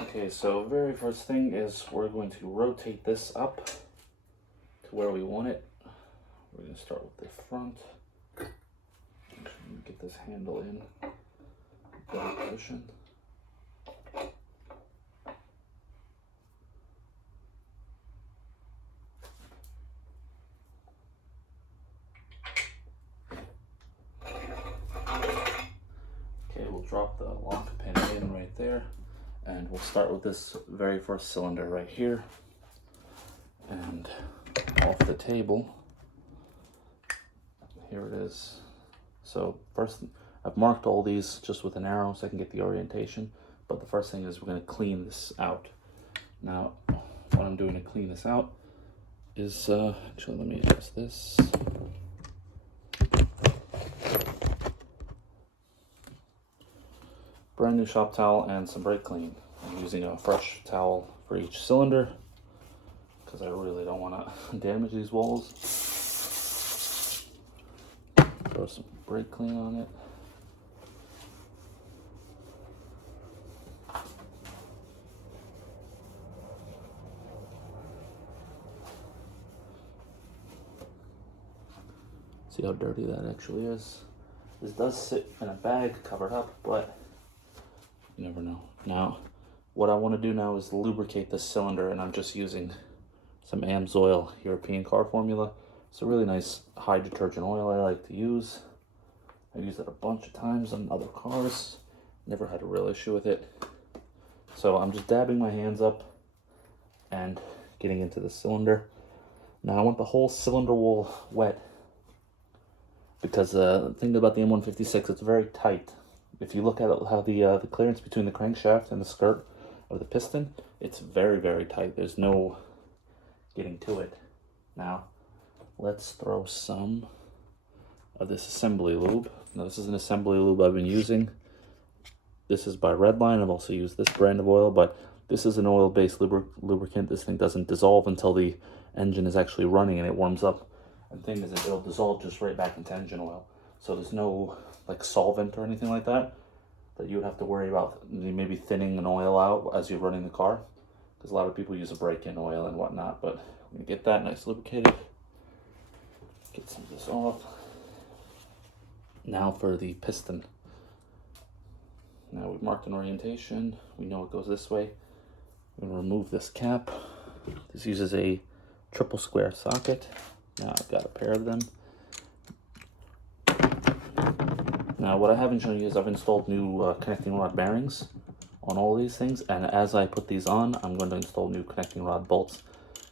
Okay, so very first thing is we're going to rotate this up to where we want it. We're going to start with the front. Get this handle in better position. Okay, we'll drop the lock pin in right there, and we'll start with this very first cylinder right here, and off the table. Here it is. So first, I've marked all these just with an arrow so I can get the orientation, but the first thing is we're going to clean this out. Now, what I'm doing to clean this out is, actually let me adjust this. Brand new shop towel and some brake clean. I'm using a fresh towel for each cylinder because I really don't want to damage these walls. Throw some brake clean on it. See how dirty that actually is. This does sit in a bag covered up, but you never know. Now, what I want to do now is lubricate this cylinder, and I'm just using some AMG oil, European car formula. It's a really nice high detergent oil I like to use. I've used it a bunch of times on other cars. Never had a real issue with it. So I'm just dabbing my hands up and getting into the cylinder. Now I want the whole cylinder wall wet, because the thing about the M156, it's very tight. If you look at it, how the clearance between the crankshaft and the skirt of the piston, it's very, very tight. There's no getting to it. Now, let's throw some of this assembly lube. Now, this is an assembly lube I've been using. This is by Redline. I've also used this brand of oil, but this is an oil-based lubricant. This thing doesn't dissolve until the engine is actually running and it warms up. And the thing is, it'll dissolve just right back into engine oil. So there's no like solvent or anything like that you would have to worry about maybe thinning an oil out as you're running the car. Because a lot of people use a break-in oil and whatnot, but I'm gonna get that nice lubricated. Get some of this off. Now for the piston. Now we've marked an orientation. We know it goes this way. I'm gonna remove this cap. This uses a triple square socket. Now I've got a pair of them. Now what I haven't shown you is I've installed new connecting rod bearings on all these things, and as I put these on, I'm going to install new connecting rod bolts,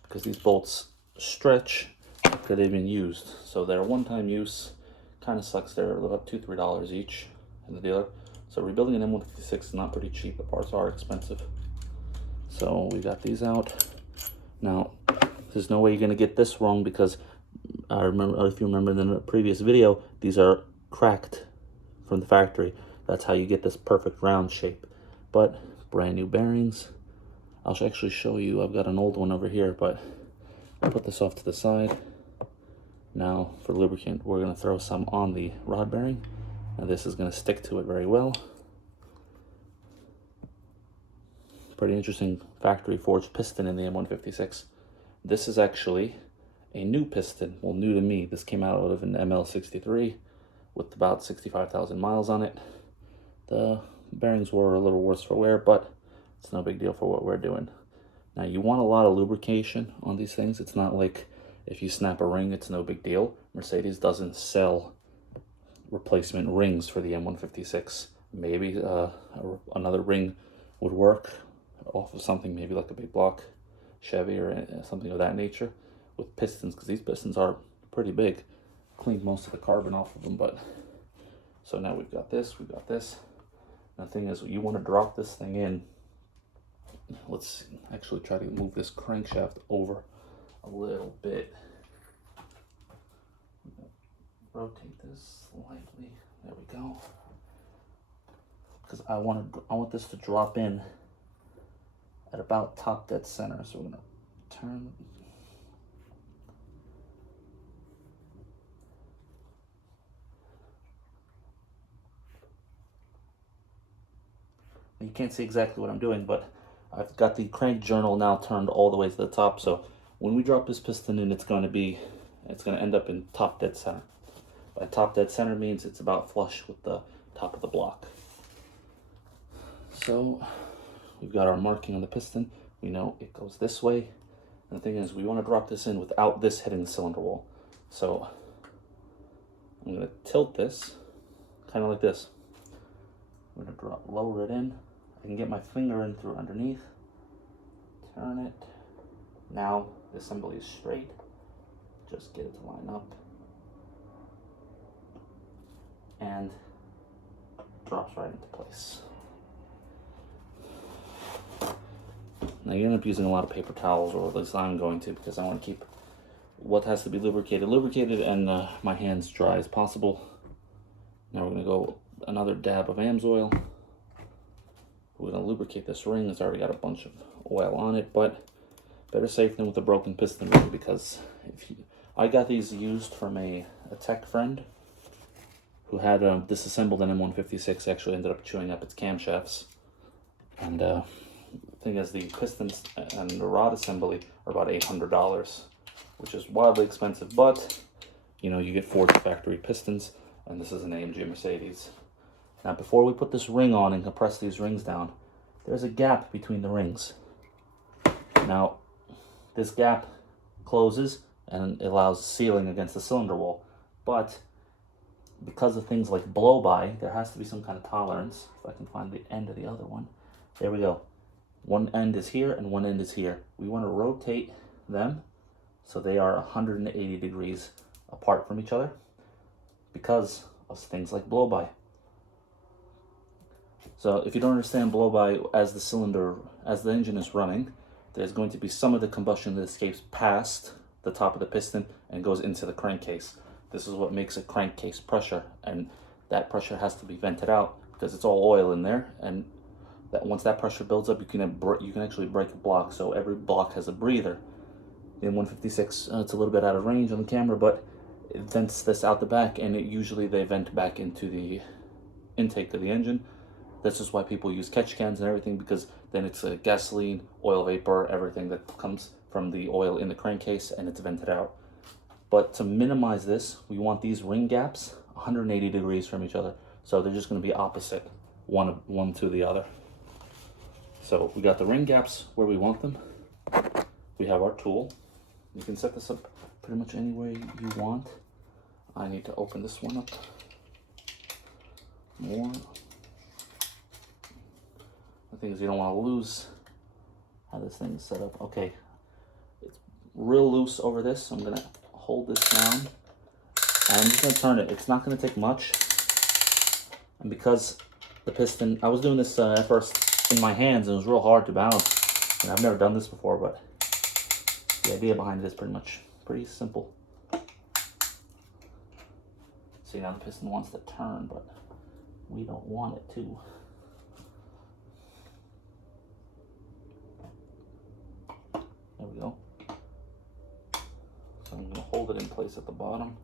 because these bolts stretch after they've been used. So they're one-time use. Kind of sucks. They're about $2-3 each in the dealer. So rebuilding an M156 is not pretty cheap. The parts are expensive. So we got these out. Now, there's no way you're going to get this wrong, because I remember, if you remember in the previous video, these are cracked from the factory. That's how you get this perfect round shape. But brand new bearings. I'll actually show you. I've got an old one over here, but I'll put this off to the side. Now for lubricant, we're going to throw some on the rod bearing. Now this is going to stick to it very well. Pretty interesting factory forged piston in the M156. This is actually a new piston. Well, new to me. This came out of an ML63 with about 65,000 miles on it. The bearings were a little worse for wear, but it's no big deal for what we're doing. Now, you want a lot of lubrication on these things. It's not like if you snap a ring, it's no big deal. Mercedes doesn't sell replacement rings for the M156. Maybe another ring would work off of something, maybe like a big block Chevy or something of that nature, with pistons, because these pistons are pretty big. Cleaned most of the carbon off of them, but so now we've got this, we've got this. And the thing is, you want to drop this thing in. Let's actually try to move this crankshaft over a little bit. Rotate this slightly. There we go. Because I want this to drop in at about top dead center. So we're gonna turn. You can't see exactly what I'm doing, but I've got the crank journal now turned all the way to the top, so when we drop this piston in, it's going to end up in top dead center. By top dead center means it's about flush with the top of the block. So we've got our marking on the piston. We know it goes this way. And the thing is, we want to drop this in without this hitting the cylinder wall. So I'm going to tilt this, kind of like this. I'm going to lower it in. I can get my finger in through underneath. Turn it. Now the assembly is straight. Just get it to line up. And drops right into place. Now you end up using a lot of paper towels, or at least I'm going to, because I want to keep what has to be lubricated and my hands dry as possible. Now we're going to go another dab of AMSOIL. We're going to lubricate this ring. It's already got a bunch of oil on it, but better safe than with a broken piston ring, because I got these used from a tech friend who had disassembled an M156, actually ended up chewing up its camshafts. And the thing is, the pistons and the rod assembly are about $800, which is wildly expensive, but you know, you get forged factory pistons, and this is an AMG Mercedes. Now before we put this ring on and compress these rings down, there's a gap between the rings. Now this gap closes and it allows sealing against the cylinder wall, but because of things like blow-by, there has to be some kind of tolerance. If I can find the end of the other one. There we go. One end is here and one end is here. We want to rotate them so they are 180 degrees apart from each other because of things like blow-by. So if you don't understand blow-by, as the engine is running, there's going to be some of the combustion that escapes past the top of the piston and goes into the crankcase. This is what makes a crankcase pressure, and that pressure has to be vented out because it's all oil in there, and that once that pressure builds up, you can actually break a block. So every block has a breather. The M156, it's a little bit out of range on the camera, but it vents this out the back, and usually they vent back into the intake of the engine. This is why people use catch cans and everything, because then it's a gasoline, oil vapor, everything that comes from the oil in the crankcase, and it's vented out. But to minimize this, we want these ring gaps 180 degrees from each other. So they're just going to be opposite, one to the other. So we got the ring gaps where we want them. We have our tool. You can set this up pretty much any way you want. I need to open this one up more. The thing is, you don't want to lose how this thing is set up. Okay, it's real loose over this, so I'm going to hold this down, and I'm just going to turn it. It's not going to take much, and because the piston, I was doing this at first in my hands, and it was real hard to balance, and I've never done this before, but the idea behind it is pretty simple. See, now the piston wants to turn, but we don't want it to. There we go. So I'm going to hold it in place at the bottom.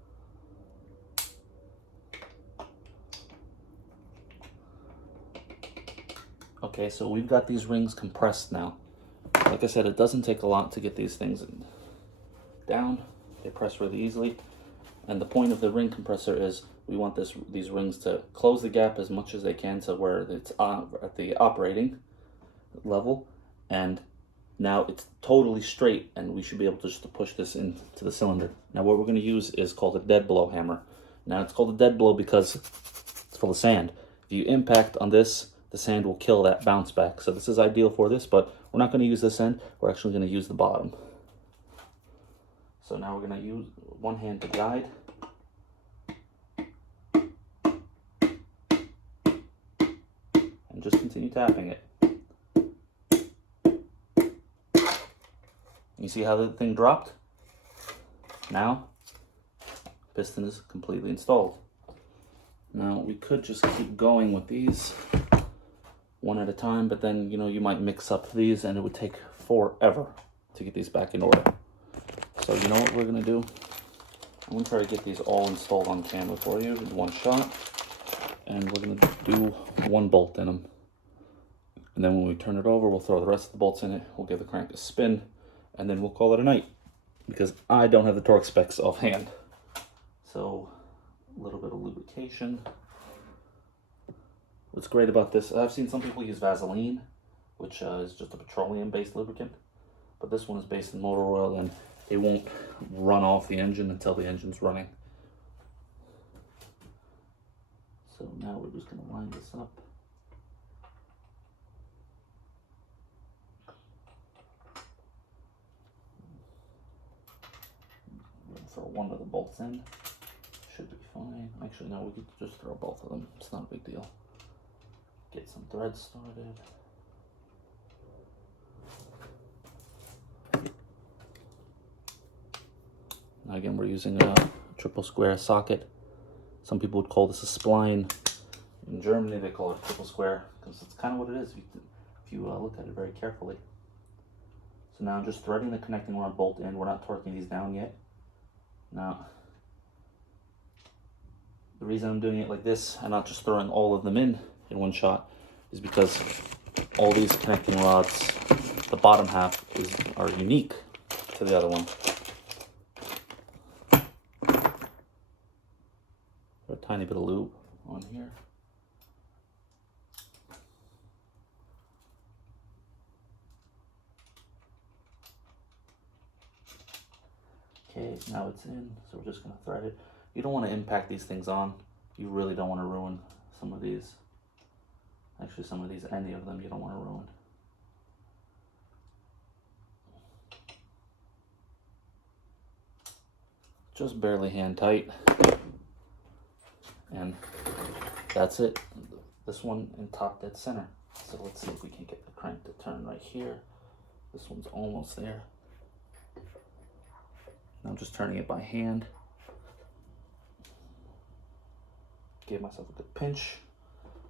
Okay, so we've got these rings compressed now. Like I said, it doesn't take a lot to get these things down. They press really easily. And the point of the ring compressor is we want these rings to close the gap as much as they can to where it's at the operating level. And now it's totally straight, and we should be able to just push this into the cylinder. Now what we're going to use is called a dead blow hammer. Now it's called a dead blow because it's full of sand. If you impact on this, the sand will kill that bounce back. So this is ideal for this, but we're not going to use this end. We're actually going to use the bottom. So now we're going to use one hand to guide. And just continue tapping it. You see how the thing dropped? Now, piston is completely installed. Now, we could just keep going with these one at a time, but then, you know, you might mix up these and it would take forever to get these back in order. So you know what we're gonna do? I'm gonna try to get these all installed on camera for you in one shot, and we're gonna do one bolt in them. And then when we turn it over, we'll throw the rest of the bolts in it. We'll give the crank a spin, and then we'll call it a night, because I don't have the torque specs offhand. So a little bit of lubrication. What's great about this, I've seen some people use Vaseline, which is just a petroleum-based lubricant, but this one is based in motor oil, and it won't run off the engine until the engine's running. So now we're just going to line this up. Throw one of the bolts in, should be fine. Actually, no, we could just throw both of them. It's not a big deal. Get some threads started. Now again, we're using a triple square socket. Some people would call this a spline. In Germany, they call it triple square, because it's kind of what it is if you look at it very carefully. So now I'm just threading the connecting rod bolt in. We're not torquing these down yet. Now, the reason I'm doing it like this and not just throwing all of them in one shot is because all these connecting rods, the bottom half are unique to the other one. A tiny bit of lube on here. Okay, now it's in, so we're just going to thread it. You don't want to impact these things on. You really don't want to ruin some of these. Actually, some of these, any of them, you don't want to ruin. Just barely hand tight. And that's it. This one in top dead center. So let's see if we can get the crank to turn right here. This one's almost there. I'm just turning it by hand. Gave myself a good pinch.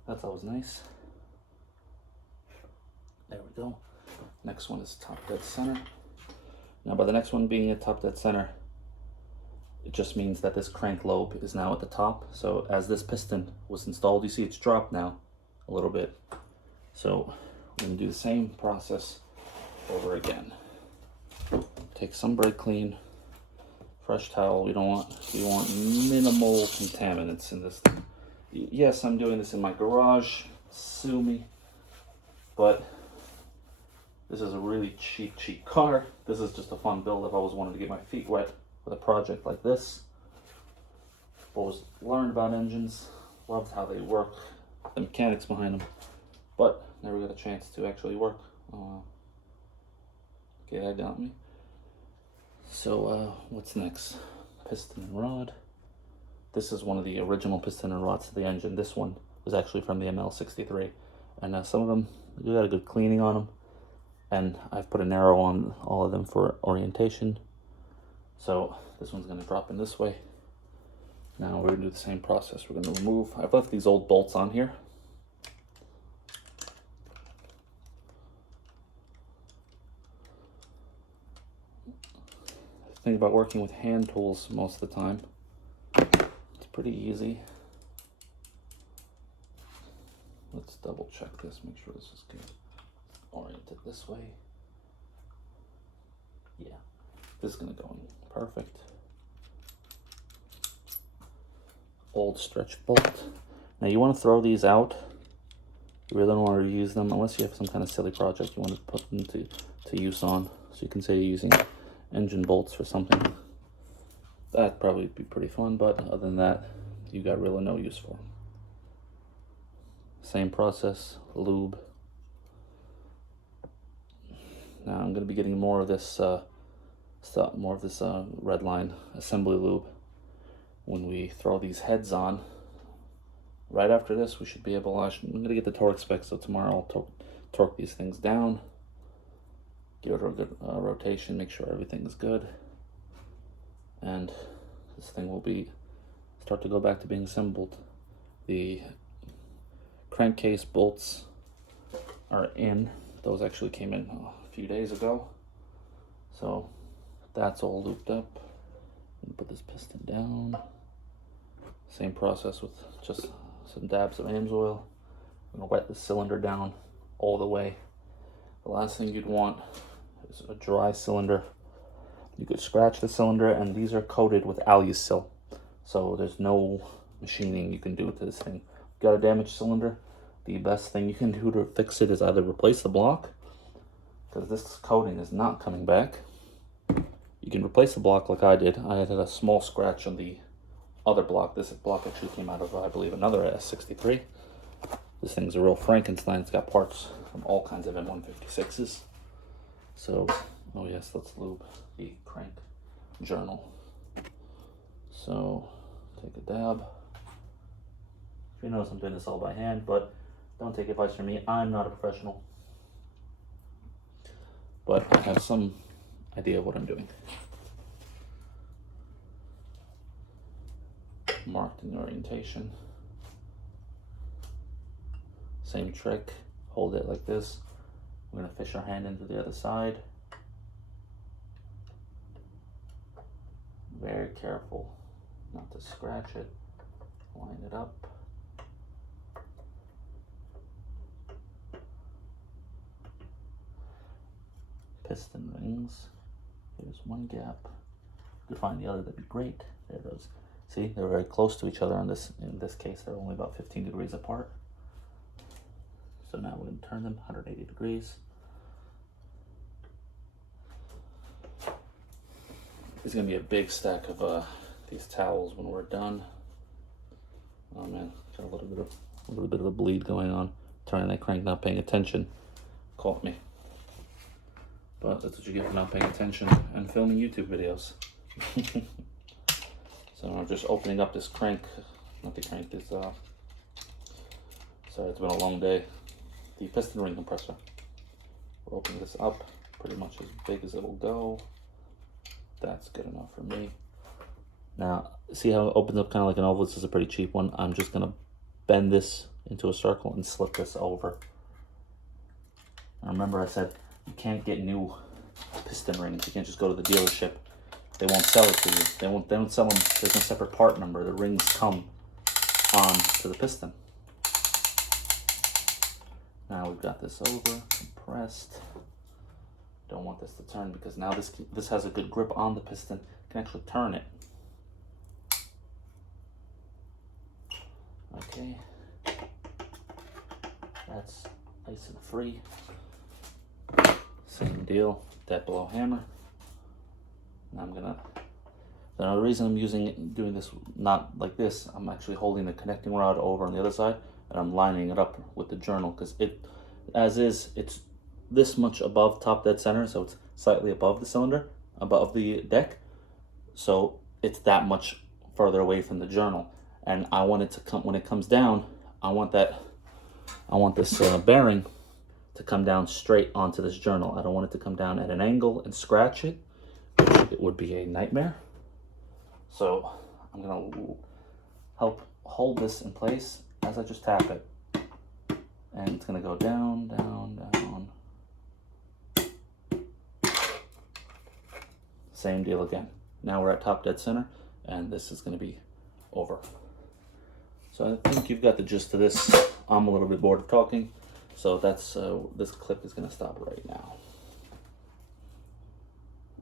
That's always nice. There we go. Next one is top dead center. Now by the next one being at top dead center, it just means that this crank lobe is now at the top. So as this piston was installed, you see it's dropped now a little bit. So we're gonna do the same process over again. Take some brake clean, fresh towel. We want minimal contaminants in this thing. Yes, I'm doing this in my garage, sue me, but this is a really cheap car. This is just a fun build. I've always wanted to get my feet wet with a project like this. Always learned about engines, loved how they work, the mechanics behind them, but never got a chance to actually work. Okay, that got me. So what's next? Piston and rod. This is one of the original piston and rods to the engine. This one was actually from the ML63, and some of them, you got a good cleaning on them, and I've put an arrow on all of them for orientation. So this one's going to drop in this way. Now we're going to do the same process. We're going to remove, I've left these old bolts on here. The thing about working with hand tools most of the time, it's pretty easy. Let's double check this, make sure this is good. Orient it this way. Yeah, this is going to go in perfect. Old stretch bolt. Now you want to throw these out. You really don't want to use them unless you have some kind of silly project you want to put them to use on. So you can say you're using engine bolts for something. That'd probably be pretty fun, but other than that, you got really no use for them. Same process, lube. Now I'm going to be getting more of this red line assembly lube when we throw these heads on. Right after this, we should be able. I'm going to get the torque specs, so tomorrow I'll torque these things down, give it a good rotation, make sure everything's good, and this thing will start to go back to being assembled. The crankcase bolts are in. Those actually came in a few days ago, so that's all looped up. Put this piston down. Same process with just some dabs of AMG oil. I'm gonna wet the cylinder down all the way. The last thing you'd want is a dry cylinder. You could scratch the cylinder, and these are coated with alusil, so there's no machining you can do to this thing. Got a damaged cylinder, the best thing you can do to fix it is either replace the block, because this coating is not coming back. You can replace the block like I did. I had a small scratch on the other block. This block actually came out of, I believe, another S63. This thing's a real Frankenstein. It's got parts from all kinds of M156s. So, oh yes, let's lube the crank journal. So, take a dab. You notice I'm doing this all by hand, but don't take advice from me. I'm not a professional. But I have some idea of what I'm doing. Marked in orientation. Same trick. Hold it like this. We're going to fish our hand into the other side. Very careful not to scratch it. Line it up. Piston rings. Here's one gap. If you could find the other, that'd be great. There it is. See, they're very close to each other on this. In this case, they're only about 15 degrees apart. So now we're going to turn them 180 degrees. There's going to be a big stack of these towels when we're done. Oh man, got a little bit of a bleed going on. Turning that crank, not paying attention, caught me. But that's what you get for not paying attention and filming YouTube videos. So I'm just opening up this crank, not the crank, this, sorry, it's been a long day. The piston ring compressor. We're opening this up, pretty much as big as it'll go. That's good enough for me. Now, see how it opens up kind of like an oval? This is a pretty cheap one. I'm just gonna bend this into a circle and slip this over. And remember I said, you can't get new piston rings. You can't just go to the dealership. They won't sell it to you. They don't sell them. There's no separate part number. The rings come on to the piston. Now we've got this over, compressed. Don't want this to turn because now this has a good grip on the piston. You can actually turn it. Okay. That's nice and free. Same deal, dead blow hammer. Now the reason I'm doing this not like this, I'm actually holding the connecting rod over on the other side and I'm lining it up with the journal because it's this much above top dead center, so it's slightly above the cylinder, above the deck. So it's that much further away from the journal. And I want it to come, when it comes down, I want this bearing to come down straight onto this journal. I don't want it to come down at an angle and scratch it, which it would be a nightmare. So I'm gonna help hold this in place as I just tap it. And it's gonna go down, down, down. Same deal again. Now we're at top dead center, and this is gonna be over. So I think you've got the gist of this. I'm a little bit bored of talking. So that's this clip is going to stop right now.